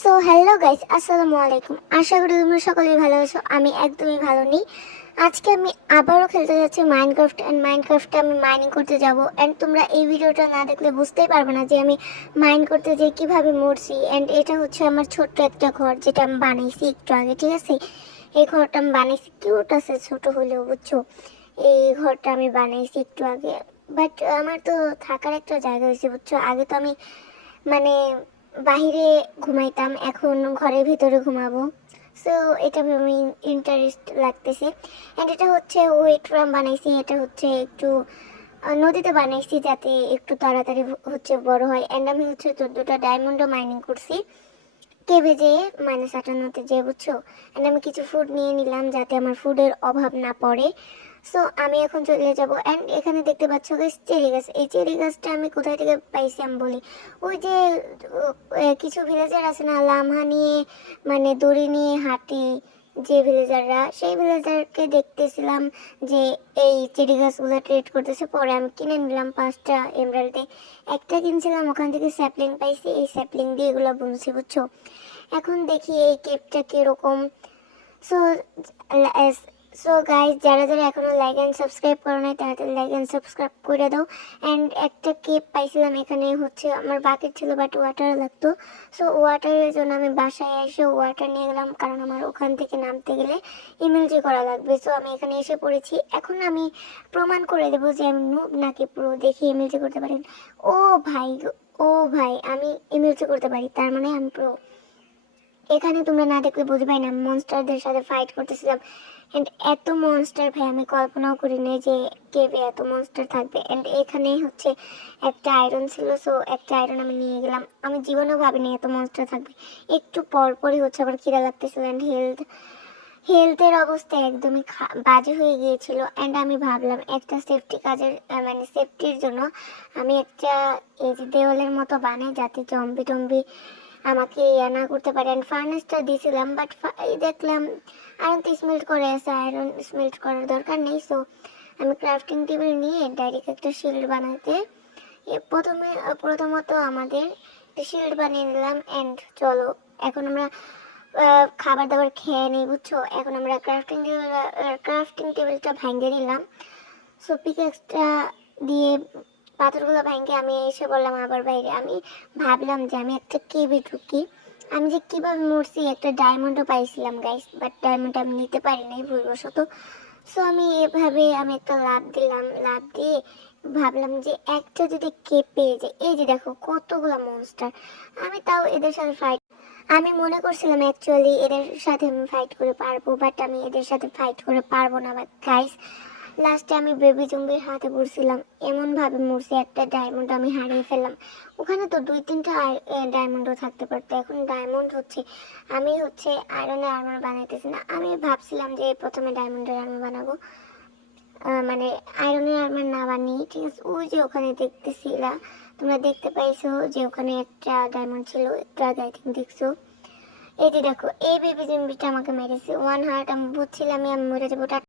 So hello guys, আসসালামু আলাইকুম। আশা করি তোমরা সকলেই ভালো আছো। আমি একদমই ভালো নেই। আজকে আমি আবারও খেলতে যাচ্ছি মাইনক্রাফট, অ্যান্ড মাইনক্রাফটে আমি মাইনিং করতে যাব। অ্যান্ড তোমরা এই ভিডিওটা না দেখলে বুঝতেই পারবে না যে আমি মাইন করতে যেয়ে কীভাবে মরছি। অ্যান্ড এটা হচ্ছে আমার ছোট্ট একটা ঘর, যেটা আমি বানাইছি একটু আগে, ঠিক আছে? এই ঘরটা আমি বানাইছি, কিউট আছে ছোট হলেও, বুঝছো? এই ঘরটা আমি বানাইছি একটু আগে, বাট আমার তো থাকার একটা জায়গা হয়েছে, বুঝছো? আগে তো আমি মানে বাহিরে ঘুমাইতাম, এখন ঘরের ভিতরে ঘুমাবো। সো এটা আমি ইন্টারেস্ট লাগতেছে। অ্যান্ড এটা হচ্ছে ওয়েট রাম বানাইছি, এটা হচ্ছে একটু নদীতে বানাইছি যাতে একটু তাড়াতাড়ি হচ্ছে বড় হয়। অ্যান্ড আমি হচ্ছে 14টা ডায়মন্ডও মাইনিং করছি কেভে যেয়ে, -58তে যেয়ে, বুঝছো? অ্যান্ড আমি কিছু ফুড নিয়ে নিলাম যাতে আমার ফুডের অভাব না পড়ে। সো আমি এখন চলে যাব। অ্যান্ড এখানে দেখতে পাচ্ছ গাছ, চেরি গাছ। এই চেরি গাছটা আমি কোথায় থেকে পাইছি আমি বলি। ওই যে কিছু ভিলেজার আছে না, লামহা নিয়ে মানে দড়ি নিয়ে হাঁটি, যে ভিলেজাররা, সেই ভিলেজারকে দেখতেছিলাম যে এই চেরি গাছগুলো ট্রেড করতেছে। পরে আমি কিনে নিলাম 5টা এমরাল্ডে। একটা কিনছিলাম, ওখান থেকে স্যাপলিং পাইছি, এই স্যাপলিং দিয়ে এগুলো বুনছি, বুঝছো? এখন দেখি এই কেপটা কিরকম। সো সো গাইজ, যারা যারা এখনো লাইক অ্যান্ড সাবস্ক্রাইব করো নাই, তাড়াতাড়ি লাইক অ্যান্ড সাবস্ক্রাইব করে দাও। অ্যান্ড একটা কেপ পাইছিলাম এখানে, হচ্ছে আমার বাকেট ছিল বাট ওয়াটার লাগতো। সো ওয়াটারের জন্য আমি বাসায় এসে ওয়াটার নিয়ে গেলাম, কারণ আমার ওখান থেকে নামতে গেলে ইমেলজি করা লাগবে। সো আমি এখানে এসে পড়েছি। এখন আমি প্রমাণ করে দেবো যে আমি নুব নাকি প্রো। দেখি ইমেলজি করতে পারেন। ও ভাই, ও ভাই, আমি ইমেলজি করতে পারি, তার মানে আমি প্রো। এখানে তোমরা না দেখলে বুঝবাই না, মনস্টারদের সাথে ফাইট করতেছিলাম। অ্যান্ড এত মনস্টার ভাই, আমি কল্পনাও করি নাই যে কেভে এত মনস্টার থাকবে। অ্যান্ড এখানে হচ্ছে একটা আয়রন ছিল, সো একটা আয়রন আমি নিয়ে গেলাম। আমি জীবনেও ভাবিনি এত মনস্টার থাকবে। একটু পরপরই হচ্ছে আবার খিদা লাগতেছিল। অ্যান্ড হেলথের অবস্থা একদমই বাজে হয়ে গিয়েছিল। অ্যান্ড আমি ভাবলাম একটা সেফটি কাজের মানে সেফটির জন্য আমি একটা এই যে দেওয়ালের মতো বানাই, যাতে জম্বি টম্বি আমাকে ইয়া না করতে পারে। অ্যান্ড ফার্নেসটা দিয়েছিলাম, বাট দেখলাম আয়রন তো স্মেল্ট করে আছে, আয়রন স্মেল্ট করার দরকার নেই। সো আমি ক্রাফটিং টেবিল নিয়ে ডাইরেক্ট একটা শিল্ড বানাতে প্রথমত আমাদের শিল্ড বানিয়ে নিলাম। অ্যান্ড চলো এখন আমরা খাবার দাবার খেয়ে নিই, বুঝছো? এখন আমরা ক্রাফটিং টেবিলটা ভেঙে নিলাম। সো পিকেক্সটা দিয়ে পাথরগুলো ভেঙে আমি এসে বললাম আবার বাইরে। আমি ভাবলাম যে আমি একটা কেভে ঢুকি। আমি যে কীভাবে মরছি, একটা ডায়মন্ডও পাইছিলাম গাইস, বাট ডায়মন্ড আমি নিতে পারি নাই ভুলবশত। সো আমি এভাবে আমি একটা লাভ দিলাম, লাভ দিয়ে ভাবলাম যে একটা যদি কেপ পেয়ে যায়। এই যে দেখো কতগুলো মনস্টার, আমি তাও এদের সাথে ফাইট, আমি মনে করছিলাম অ্যাকচুয়ালি এদের সাথে আমি ফাইট করে পারবো, বাট আমি এদের সাথে ফাইট করে পারবো না। বাট গাইস, লাস্টে আমি বেবি জম্বির হাতে পড়ছিলাম, এমনভাবে মরছি একটা ডায়মন্ড আমি হারিয়ে ফেললাম। ওখানে তো 2-3টা ডায়মন্ডও থাকতে পারতো। এখন ডায়মন্ড হচ্ছে, আমি হচ্ছে আয়রনের আর্মার বানাইতেছি না। আমি ভাবছিলাম যে প্রথমে ডায়মন্ডের আর্মার বানাবো, মানে আয়রনের আর্মার না বানিয়ে, ঠিক আছে? ওই যে ওখানে দেখতেছিলা, তোমরা দেখতে পাইছো যে ওখানে একটা ডায়মন্ড ছিল, একটু আগে আই থিঙ্ক দেখছো। এই যে দেখো, এই বেবি জম্বিটা আমাকে মেরেছে 1 হার্ট। আমি বুঝছিলাম আমি মরে যাবো।